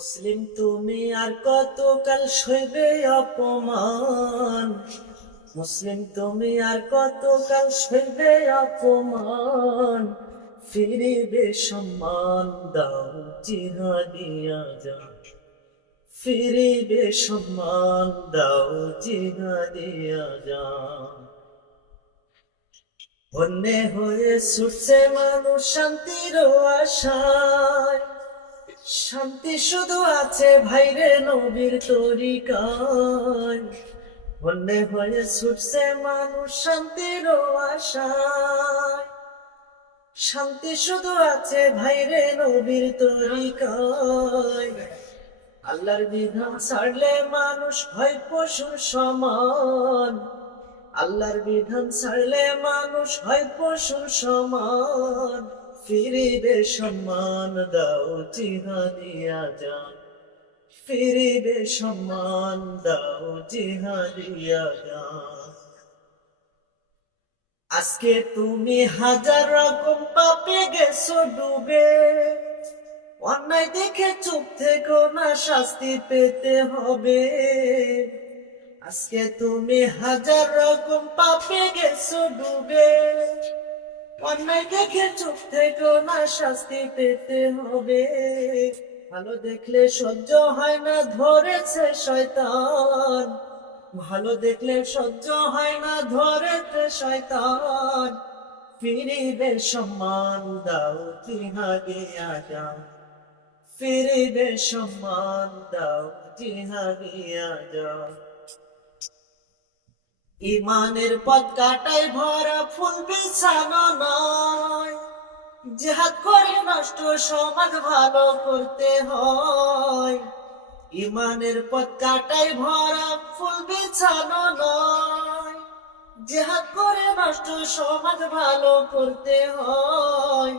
মুসলিম তুমি আর কতকাল সইবে অপমান। মুসলিম তুমি আর কতকাল সইবে অপমান। ফিরিবে সম্মান দাও জিহাদিয়া জান। ফিরিবে সম্মান দাও জিহাদিয়া জান। বন্যে হয়ে ছুটছে মানুষ শান্তির আশায়। শান্তি শুধু আছে ভাইরে নবীর তরিকায়। বন্যে হয়ে ছুটছে মানুষ শান্তির আশায়। শান্তি শুধু আছে ভাইরে নবীর তরিকায়। আল্লাহর বিধান ছাড়লে মানুষ হয় পশুর সমান। আল্লাহর বিধান ছাড়লে মানুষ হয় পশুর সমান। ফিরিবে সম্মান দাও জিহাদিয়া জান। ফিরিবে সম্মান দাও জিহাদিয়া জান। আজকে তুমি হাজার রকম পাপে গেছো ডুবে। অন্যায় দেখে চুপ থেকো না, শাস্তি পেতে হবে। আজকে তুমি হাজার রকম পাপে গেছো ডুবে। অন্যায় দেখে চুপ থেকো না, শাস্তি পেতে হবে। ভালো দেখলে সহ্য হয় না, ধরেছে শয়তান। ভালো দেখলে সহ্য হয় না, ধরেছে শয়তান। ফিরিবে সম্মান দাও জিহাদিয়া জান। ফিরিবে সম্মান দাও জিহাদিয়া জান। ইমানের পথ কাটায় ভরা, ফুল বিছানো নয়। জিহাদ করে নষ্ট সমাজ ভালো করতে হয়। ইমানের পথ কাটায় ভরা, ফুল বিছানো নয়। জিহাদ করে নষ্ট সমাজ ভালো করতে হয়।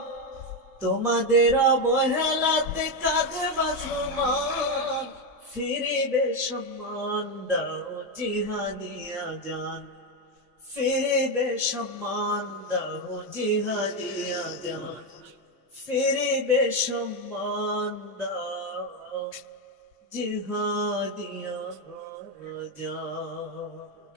তোমাদের অবহেলাতে কাঁদে মুসলমান। ফিরিবে সম্মান দাও জিহাদিয়া জান। ফিরিবে সম্মান দাও জিহাদিয়া জান। ফিরিবে সম্মান দাও জিহাদিয়া জান।